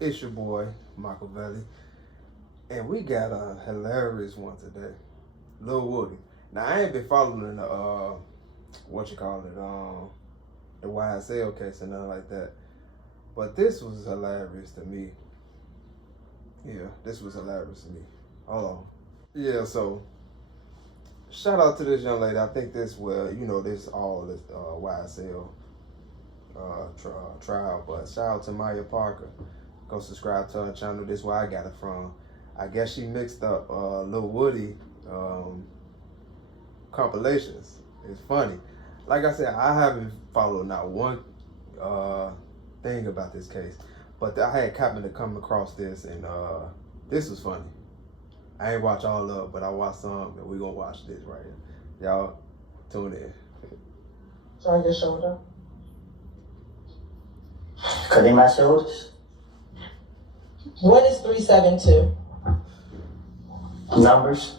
It's your boy, Michael Valley, and we got a hilarious one today. Lil Woody. Now, I ain't been following the, the YSL case and nothing like that, but this was hilarious to me. Yeah, this was hilarious to me. Hold on. Yeah, so, shout out to this young lady. I think this all this YSL trial, but shout out to Maya Parker. Go subscribe to her channel. This is where I got it from. I guess she mixed up Lil Woody compilations. It's funny. Like I said, I haven't followed not one thing about this case, but I had happened to come across this, and this was funny. I ain't watch all of it, but I watched some, and we're gonna watch this right here. Y'all tune in. Sorry, your shoulder. Cutting my shoulders. What is 372? Numbers.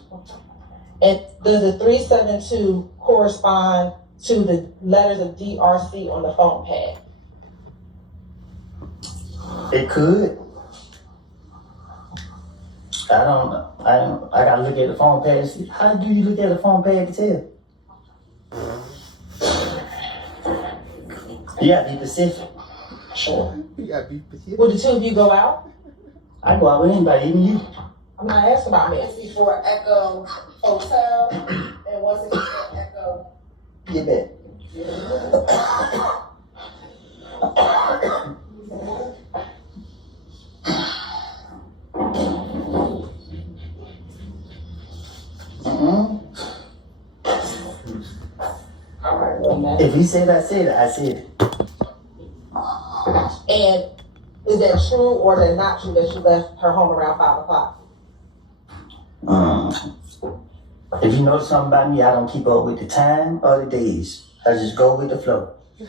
And does the 372 correspond to the letters of DRC on the phone pad? It could. I don't know. I gotta look at the phone pad. How do you look at the phone pad to tell? You gotta be specific. Sure. You gotta be specific. Will the two of you go out? I go out with anybody, even you. I'm not asking about me. It's before Echo Hotel, and once it's before Echo. Get that. If he said I said it, I said it. And is that true or is that not true that she left her home around 5 o'clock? If you know something about me, I don't keep up with the time or the days. I just go with the flow. Is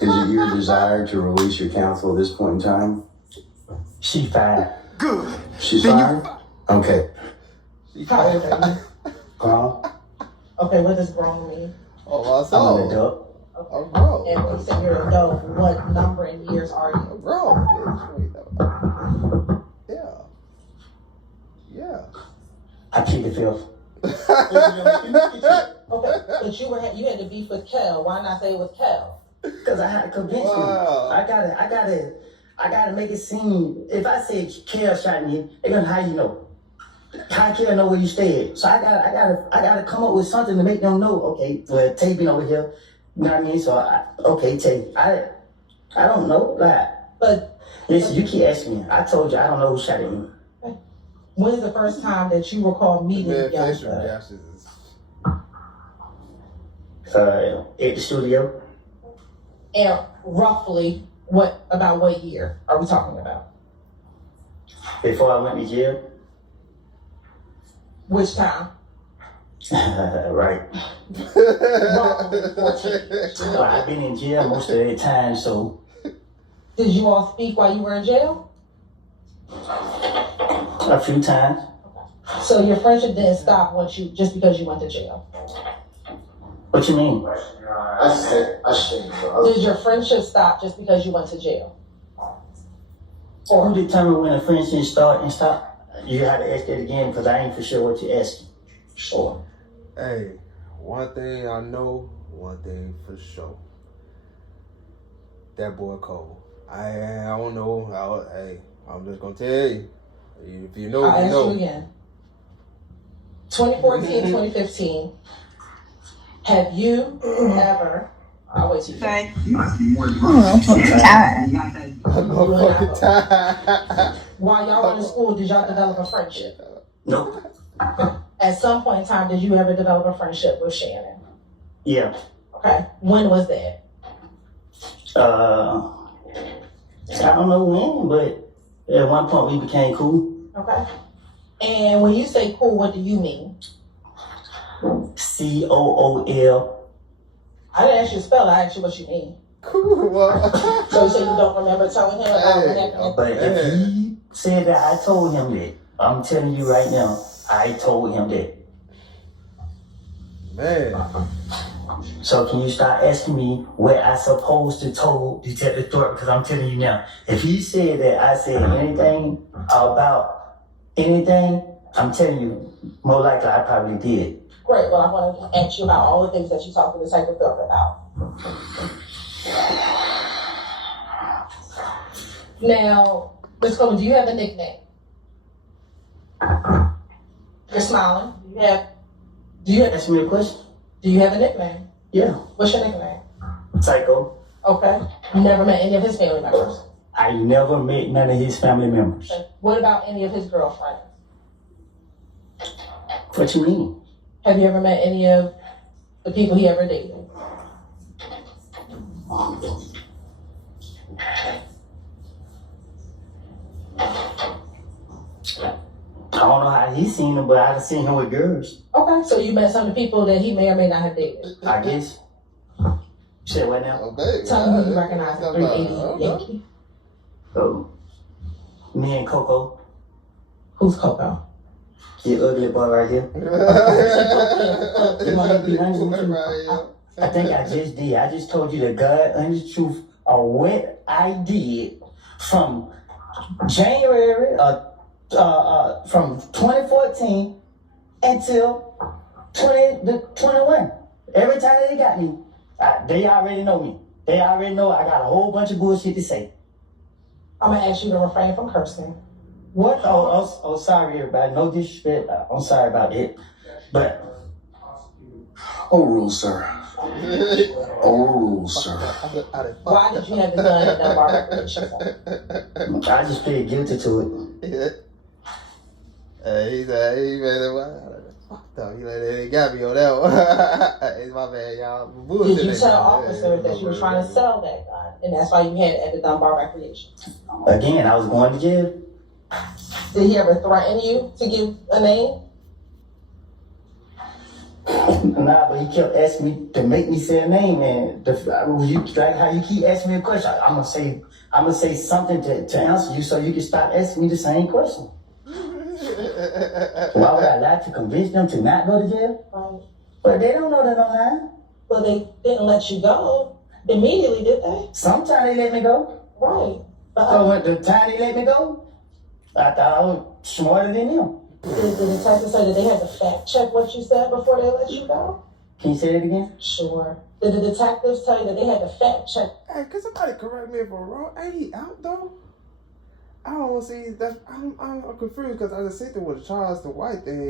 it your desire to release your counsel at this point in time? She fine. Good. She's fine? Okay. How old are you? Grown. Okay, what does grown mean? Oh, I I'm saw. an adult. I'm grown. And when you say you're an adult, what number and years are you? I'm grown. Yeah. Yeah. I keep it filth. Okay, but you had to beef with Kel. Why not say it was Kel? Cause I had to convince Wow. him. I gotta make it seem. If I said Kel shot me, they gonna how you know. How Kel know where you stay at? So I gotta come up with something to make them know. Okay, well, Tay been over here. You know what I mean? So Tay. I don't know. Like, But listen, you keep asking me. I told you I don't know who shot at me. when's the first time that you recall meeting Man, young facial blood? reactions is At the studio. And roughly what year are we talking about? Before I went to jail. Which time? Right. Roughly 14. Well, I've been in jail most of the time, so Did you all speak while you were in jail? a few times. So your friendship didn't stop just because you went to jail. What you mean? Did your friendship stop just because you went to jail? Who determined when a friendship start and stop? You have to ask that again because I ain't for sure what you're asking. Sure. Hey, one thing I know, one thing for sure. That boy Cole. I don't know. I'm just gonna tell you. If you know, I'll you ask know. you again. 2014, 2015. Have you ever? I'll wait till you. Okay. I'm fucking tired. While y'all were in school, did y'all develop a friendship? Nope. At some point in time, did you ever develop a friendship with Shannon? Yeah. Okay. When was that? I don't know when, but at one point we became cool. Okay. And when you say cool, what do you mean? COOL. I didn't ask you to spell it. I asked you what you mean. Cool. Well, So you say you don't remember telling him about what happened? But if he said that I told him that, I'm telling you right now, I told him that. man. So can you start asking me where I supposed to told Detective Thorpe? Because I'm telling you now, if he said that I said anything about anything, I'm telling you, more likely I probably did. Great. Well, I want to ask you about all the things that you talked to Detective Thorpe about. Now, Ms. Coleman, do you have a nickname? You're smiling. Do you have Ask me a question? Do you have a nickname? Yeah. What's your nickname? Psycho. Okay. You never met any of his family members? I never met none of his family members. Okay. What about any of his girlfriends? What you mean? Have you ever met any of the people he ever dated? I don't know how he's seen him, but I've seen him with girls. Okay, so you met some of the people that he may or may not have dated. I guess. You said what now? Okay. Tell me who you recognize the 380 Yankee. Oh, me and Coco. Who's Coco? The ugly boy right here. You want me to be honest with you? I think I just did. I just told you the God honest truth of what I did from January from 2014 until 2021. Every time they got me, they already know me. They already know I got a whole bunch of bullshit to say. I'm gonna ask you to refrain from cursing. What? Oh, sorry, everybody. No disrespect. I'm sorry about it. But Overruled, sir. Overruled, sir. Why did you have the gun in that bar recreation center? I just plead guilty to it. He said, hey, man, fucked up. They got me on that one. It's my bad, y'all. Did you tell officers that you were trying to sell that gun, and that's why you had it at the Dunbar Recreation? Again, I was going to jail. Did he ever threaten you to give a name? Nah, but he kept asking me to make me say a name, and like how you keep asking me a question, I'm gonna say something to answer you, so you can stop asking me the same question. Why would I lie to convince them to not go to jail? Right. But they don't know that I'm lying. Well, they didn't let you go immediately, did they? Sometimes they let me go. Right. So when the time they let me go, I thought I was smarter than them. Did the detective say that they had to fact check what you said before they let you go? Can you say that again? Sure. Did the detectives tell you that they had to fact check? Hey, can somebody correct me if I'm wrong? Ain't he out though? I don't see that. I'm confused because I just seen it with the Charles the White thing.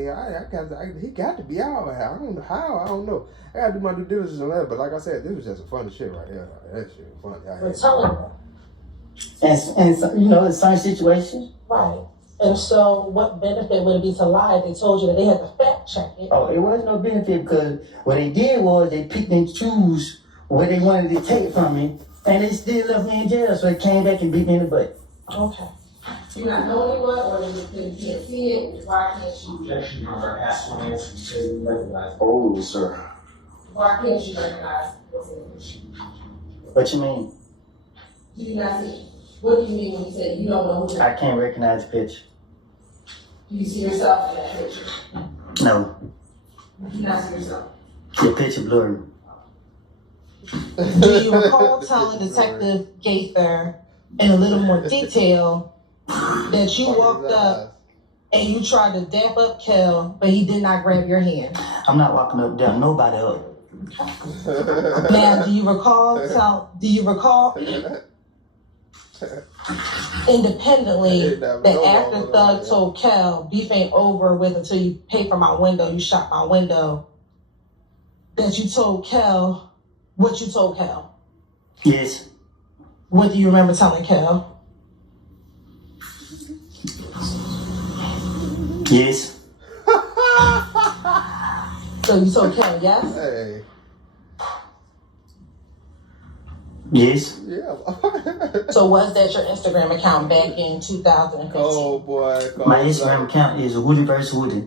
He got to be out. I don't know how. I don't know. I gotta do my due diligence on that. But like I said, this was just some funny shit right here. That shit was funny. We're telling them. And so, you know, in some situations. Right. And so what benefit would it be to lie if they told you that they had to fact check it? Oh, it was no benefit because what they did was they picked and choose what they wanted to take from me, and they still left me in jail. So they came back and beat me in the butt. Okay. You not know anyone, or you can't see it? Why can't you? Objection, Your Honor. Ask for an answer to say you recognize. Overruled, sir. Why can't you recognize what's in it? What you mean? Do you not see? What do you mean when you say you don't know who? I can't recognize the picture. Do you see yourself in that picture? No, Do you not see yourself? the picture blurry. Do you recall telling Detective Gaither in a little more detail that you walked up and you tried to dap up Kel, but he did not grab your hand? I'm not walking up there, nobody up. Now, do you recall independently that after Thug told Kel, beef ain't over with until you pay for my window, you shot my window, that you told Kel what you told Kel? Yes. What do you remember telling Kel? Yes. So you told Kel, yes? Hey. Yes. Yeah. So was that your Instagram account back in 2015? Oh boy. My Instagram account is Woody vs. Woody.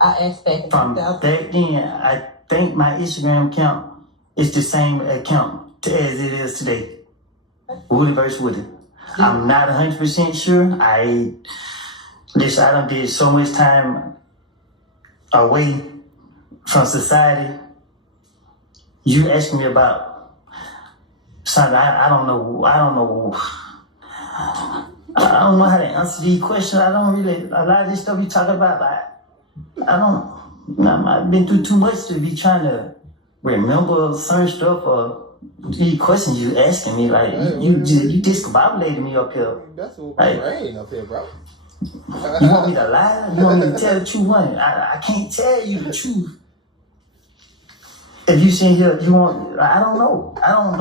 I asked back in From 2000. back then, I think my Instagram account is the same account as it is today. Woody vs. Woody. I'm not 100% sure. I done did so much time away from society. You asking me about something I don't know. I don't know how to answer these questions. I don't really, a lot of this stuff you talk about, I've been through too much to be trying to remember certain stuff or these questions you asking me. Like, you discombobulated me up here. That's what Like, rain up here, bro. you want me to lie? You want me to tell the truth, honey? I can't tell you the truth. If you sit here, you want, I don't know how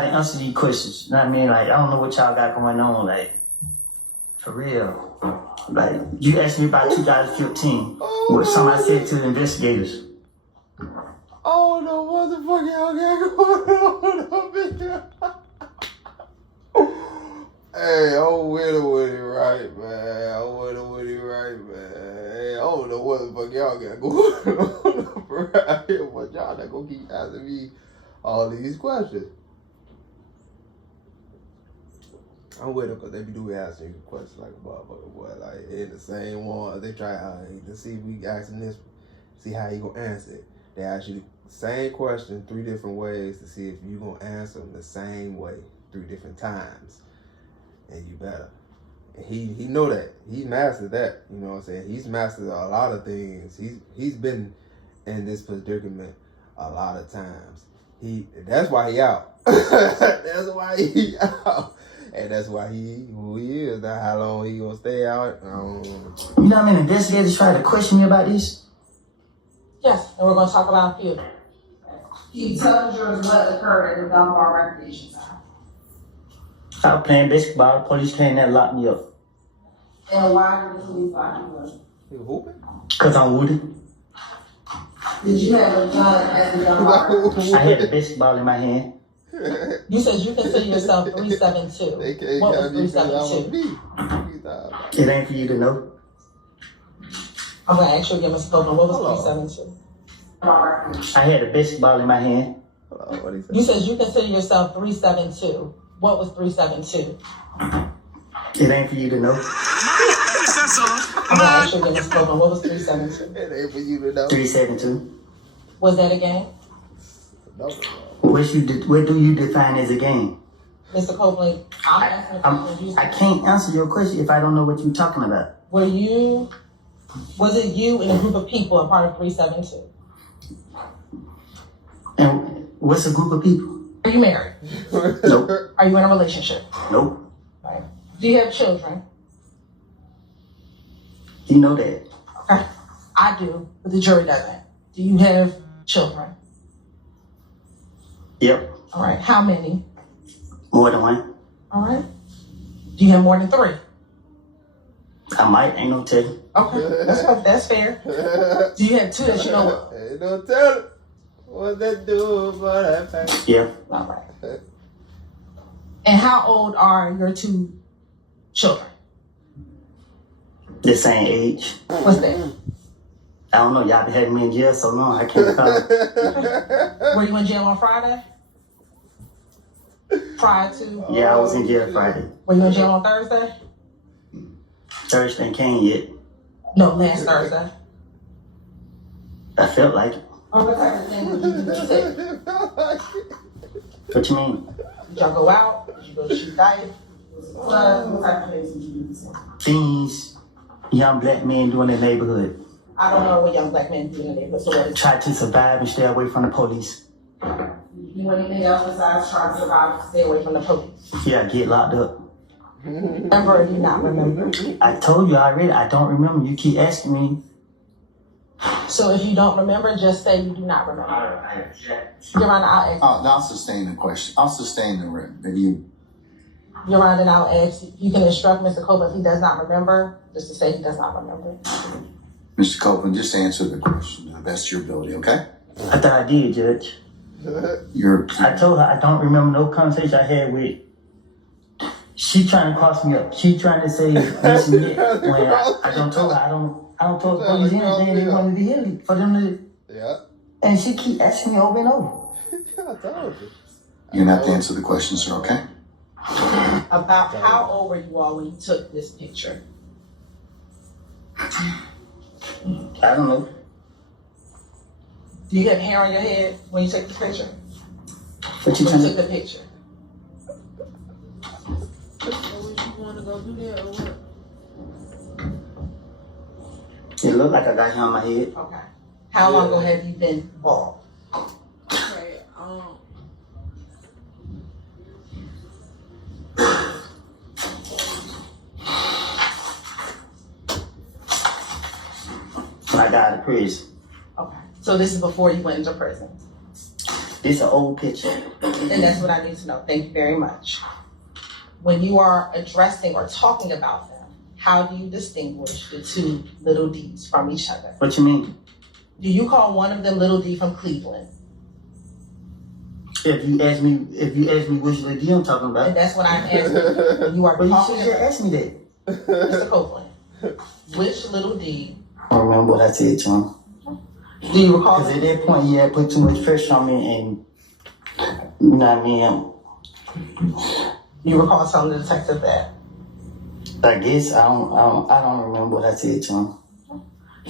to answer these questions. You know what I mean? Like, I don't know what y'all got going on. Like, for real. Like, you asked me about 2015. What somebody said to the investigators. Oh no, what the fuck y'all got going on up here? Hey, I'm with it right, man. Hey, I don't know what the fuck y'all got going on right here, but y'all not gonna keep asking me all these questions. I'm with them because they be doing asking you questions like a motherfucker, boy. Like, in the same one, they try to see if we ask him this, see how he gonna answer it. They ask you the same question 3 different ways to see if you gonna answer them the same way 3 different times. And you better. And he know that. He mastered that. You know what I'm saying? He's mastered a lot of things. He's been in this predicament a lot of times. That's why he out. That's why he out. And that's why he who he is. Now how long he gonna stay out? I don't know. You know how many investigators tried to question me about this? Yes, and we're going to talk about a few. Can you tell the jurors what occurred at the gun bar recreation center? I was playing basketball. The police came there and locked me up. And why did the police lock you up? You hooping? Because I'm wounded. Did you have a gun at the gun bar? I had the basketball in my hand. You said you consider yourself 372. They can't What have was me 'cause I was 372? me. It ain't for you to know. I'm going to ask you again, Mr. Copeland, what was 372? I had a basketball in my hand. What he You said? said you consider yourself 372. What was 372? It ain't for you to know. I'm going to ask you again, Mr. Copeland, what was 372? It ain't for you to know. 372. Was that a game? No. What do you define as a game? Mr. Copeland, I'm asking a question. I can't answer your question if I don't know what you're talking about. Was it you and a group of people a part of 372? And what's a group of people? Are you married? Nope. Are you in a relationship? Nope. Right. Do you have children? You know that. Okay. I do, but the jury doesn't. Do you have children? Yep. All right. How many? More than one. All right. Do you have more than 3? I might. Ain't no telling. Okay. That's fair. Do you have 2 that you know of? Hey, don't tell him what they do for that thing. Yeah. All right. And how old are your 2 children? The same age. What's that? I don't know. Y'all been having me in jail so long. I can't recall. Were you in jail on Friday? Prior to? Yeah, I was in jail Friday. Were you in jail on Thursday? Thursday came yet. No, last Thursday. I felt like it. What type of thing did you do? What you mean? Did y'all go out? Did you go shoot dice? What type of things did you do? Things young black men do in the neighborhood. I don't know what young black men do in the neighborhood. So what is Try to survive and stay away from the police. you do anything else besides trying to survive and stay away from the police? Yeah, get locked up. Remember or do you not remember? I told you already, I don't remember. You keep asking me. So if you don't remember, just say you do not remember. Your Honor, I'll ask. I'll sustain the question. I'll sustain the review. Your Honor, then I'll ask. You can instruct Mr. Copeland if he does not remember, just to say he does not remember. Mr. Copeland, just answer the question to the best of your ability, okay? I thought I did, Judge. I told her I don't remember no conversation I had with. She trying to cross me up. She trying to say this and that. When I don't told her I don't tell the police anything. They want me to hear for them to. Yeah. And she keep asking me over and over. I told you. You're going to have to answer the question, sir, okay? About how old were you all when you took this picture? I don't know. Do you have hair on your head when you take the picture? What you When you trying took the picture? It look like I got hair on my head. Okay. How long ago have you been bald? Okay, When I got out of prison. Okay. So this is before you went into prison. This an old picture. And that's what I need to know. Thank you very much. When you are addressing or talking about them, how do you distinguish the two little D's from each other? What you mean? Do you call one of them little D from Cleveland? If you ask me which little D I'm talking about. And that's what I'm asking. When you are Well, you talking should just about ask me that. Mr. Copeland, which little D I don't remember what I said to him. do you recall? Because at that point, he had put too much pressure on me, and you know what I mean. You recall telling the detective that? I guess I don't remember what I said to him.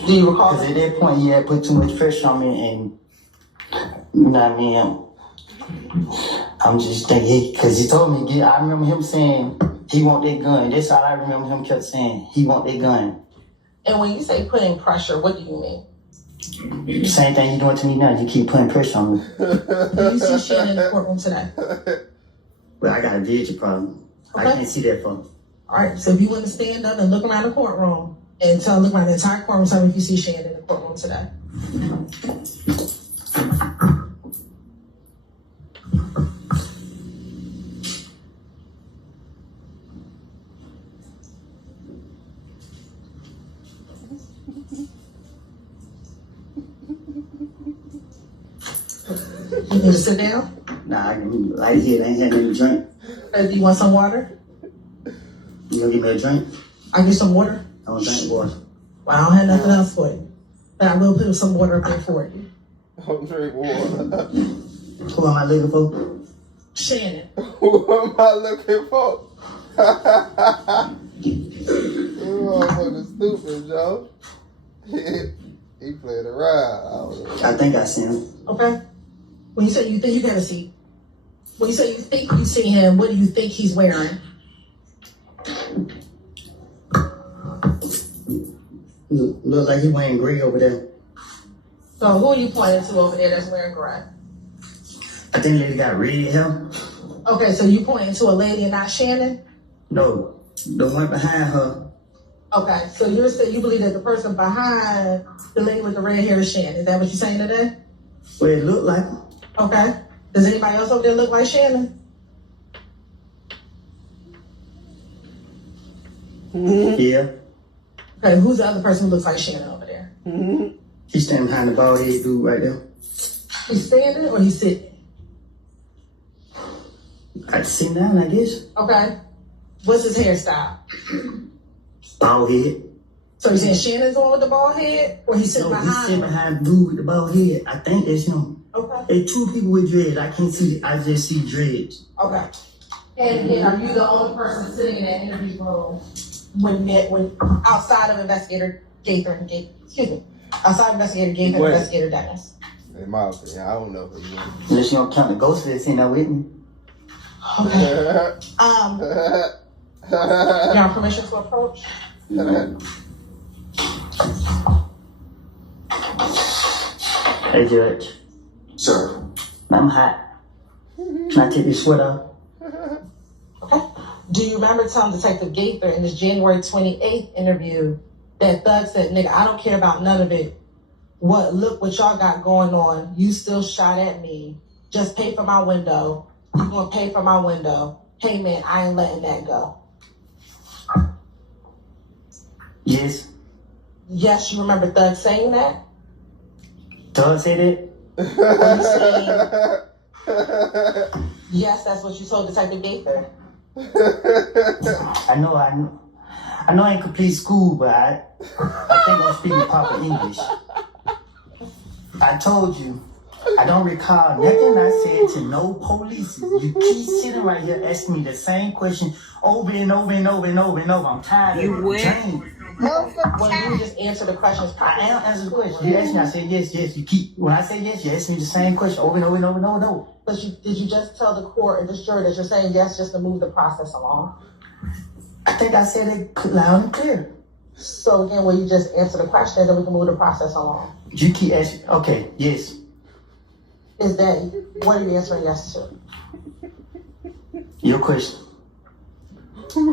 Do you recall? Because at that point, he had put too much pressure on me, and you know what I mean. I'm just thinking, because he told me, I remember him saying he want that gun. That's all I remember him kept saying. He want that gun. And when you say putting pressure, what do you mean? Same thing you doing to me now. You keep putting pressure on me. Do you see Shannon in the courtroom today? Well, I got a vision problem. Okay. I can't see that from. All right, so if you want to stand up and look around the courtroom and look around the entire courtroom, tell me if you see Shannon in the courtroom today. You can just sit down. Nah, I can light here. I ain't had nothing to drink. Do you want some water? You gonna give me a drink? I get some water. I don't drink water. Well, I don't have nothing else for you, but I will put some water up there for you. Don't drink water. Who am I looking for? Shannon. Who am I looking for? You motherfucker stupid, Joe. He played around. I think I seen him. Okay. When you say you think you got a seat, when you say you think you see him, what do you think he's wearing? Look like he wearing gray over there. So who are you pointing to over there that's wearing gray? I think lady got red hair. Okay, so you pointing to a lady and not Shannon? No, the one behind her. Okay, so you're saying you believe that the person behind the lady with the red hair is Shannon. Is that what you're saying today? Well, it looked like. Okay. Does anybody else over there look like Shannon? Yeah. Okay, who's the other person who looks like Shannon over there? He's standing behind the bald head dude right there. He's standing or he's sitting? I sit down, I guess. Okay. What's his hairstyle? Bald head. So you're saying Shannon's the one with the bald head? Or he's sitting No, behind he's sitting him? behind the dude with the bald head. I think that's him. Okay. There's two people with dreads. I can't see. I just see dreads. Okay. And are you the only person sitting in that interview room when outside of Investigator Gaither, outside of Investigator Gaither and Wait. Investigator Dennis? In my opinion, I don't know who you are. Unless you don't count the ghost that's in there with me. Okay. You have permission to approach? Hey, Judge. Sir, I'm hot. Can I take this sweater off? Okay. Do you remember telling Detective Gaither in his January 28th interview that Thug said, nigga, I don't care about none of it. Look what y'all got going on. You still shot at me. Just pay for my window. You gonna pay for my window. Hey man, I ain't letting that go. Yes. Yes, you remember Thug saying that? Doug said it? Are you saying, yes, that's what you told Detective Gaither? I know I ain't complete school, but I think I'm speaking proper English. I told you, I don't recall nothing I said to no police. You keep sitting right here asking me the same question over and over and over and over and over. I'm tired of it. When you just answer the questions I properly. am answering the question. You asked me, I said yes, yes. You keep, when I say yes, you ask me the same question over and over and over and over and over. But did you just tell the court and the jury that you're saying yes just to move the process along? I think I said it loud and clear. So again, will you just answer the questions and we can move the process along? You keep asking, okay, yes. Is that, what are you answering yes to? Your question. Good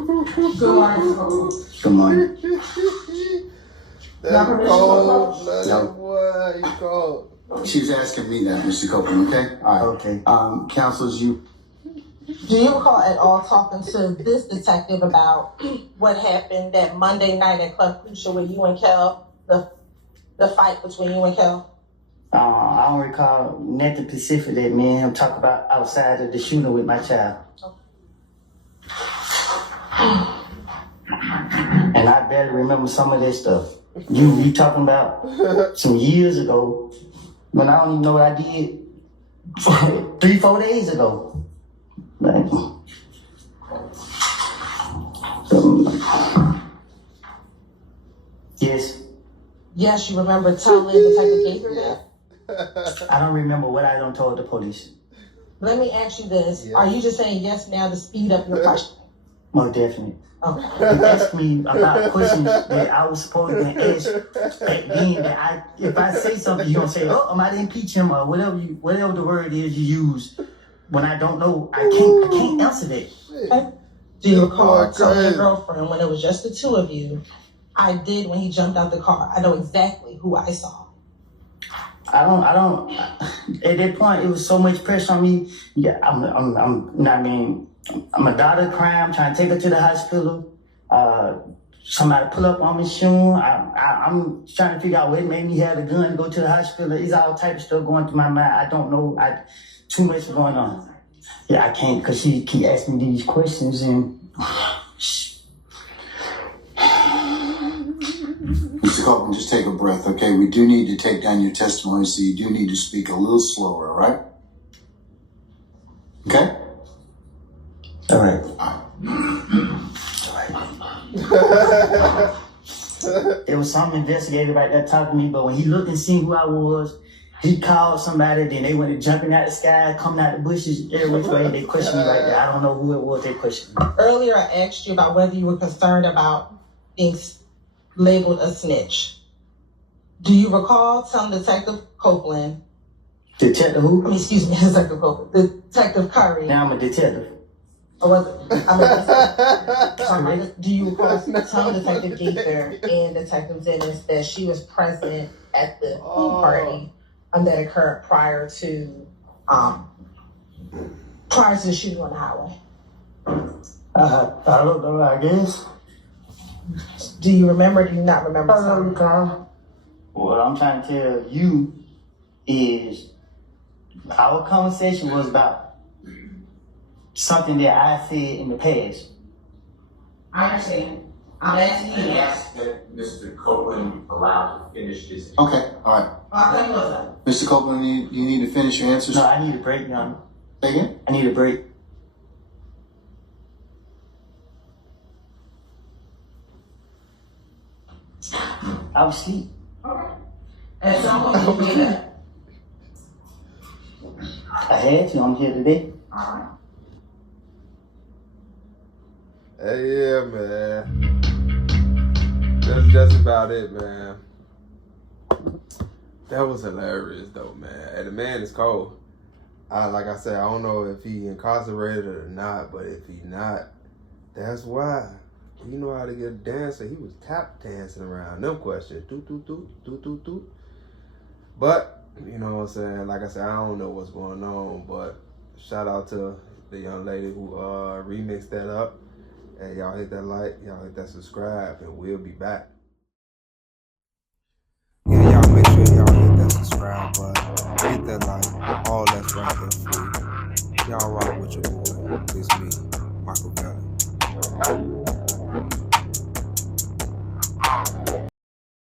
morning. Good morning. That's permission cold, to blooded No. boy. You cold. She was asking me that, Mr. Copeland, okay? All right. Okay. Counsels, you, Do you recall at all talking to this detective about what happened that Monday night at Club Crucial with you and Kel, the fight between you and Kel? I don't recall nothing specific that me and him talk about outside of the shooting with my child. And I barely remember some of that stuff. You talking about some years ago, but I don't even know what I did 3-4 days ago. Like, yes, Yes, you remember telling Detective Gaither that? I don't remember what I done told the police. Let me ask you this. Yeah. Are you just saying yes now to speed up your question? Most definitely. Okay. You asked me about questions that I was supposed to ask back then. That if I say something, you're gonna say, "Oh, I might impeach him," or whatever the word is you use. When I don't know, I can't answer that. Okay. Do you recall Boy, telling your crazy. girlfriend when it was just the two of you, I did when he jumped out the car. I know exactly who I saw. I don't. At that point, it was so much pressure on me. Yeah, I'm a daughter crying. I'm trying to take her to the hospital. Somebody pull up on me soon. I'm trying to figure out what made me have the gun to go to the hospital. It's all type of stuff going through my mind. I don't know. Too much going on. Yeah, I can't because she keep asking me these questions and. Mr. Copeland, just take a breath, okay? We do need to take down your testimony, so you do need to speak a little slower, all right? Okay? All right. There was some investigator right there talking to me, but when he looked and seen who I was, he called somebody, then they went to jumping out the sky, coming out the bushes, every which way. They questioned me right there. I don't know who it was they questioned me. Earlier, I asked you about whether you were concerned about being labeled a snitch. Do you recall telling Detective Copeland, Detective who? excuse me, Detective Copeland, Detective Curry, Now I'm a detective. or was it, do you recall telling Detective Gaither and Detective Dennis that she was present at the pool party that occurred prior to the shooting on the highway? I don't know, I guess. Do you remember? Do you not remember? I don't recall. What I'm trying to tell you is our conversation was about something that I said in the past. I understand. I'm asking you. Ask that Mr. Copeland allowed to finish his. Okay, all right. I'll tell you what. Mr. Copeland, you need to finish your answers? No, I need a break, young. Say again? I need a break. I was asleep. Okay. At some point, you made that. I had to. I'm here today. All right. Hey, yeah, man. That's just about it, man. That was hilarious, though, man. And the man is cold. Like I said, I don't know if he incarcerated or not, but if he not, that's why. You know how to get a dancer. He was tap dancing around them questions. Doot, doot, doot, doot, doot, doot. But, you know what I'm saying? Like I said, I don't know what's going on, but shout out to the young lady who remixed that up. Hey, y'all hit that like, y'all hit that subscribe, and we'll be back.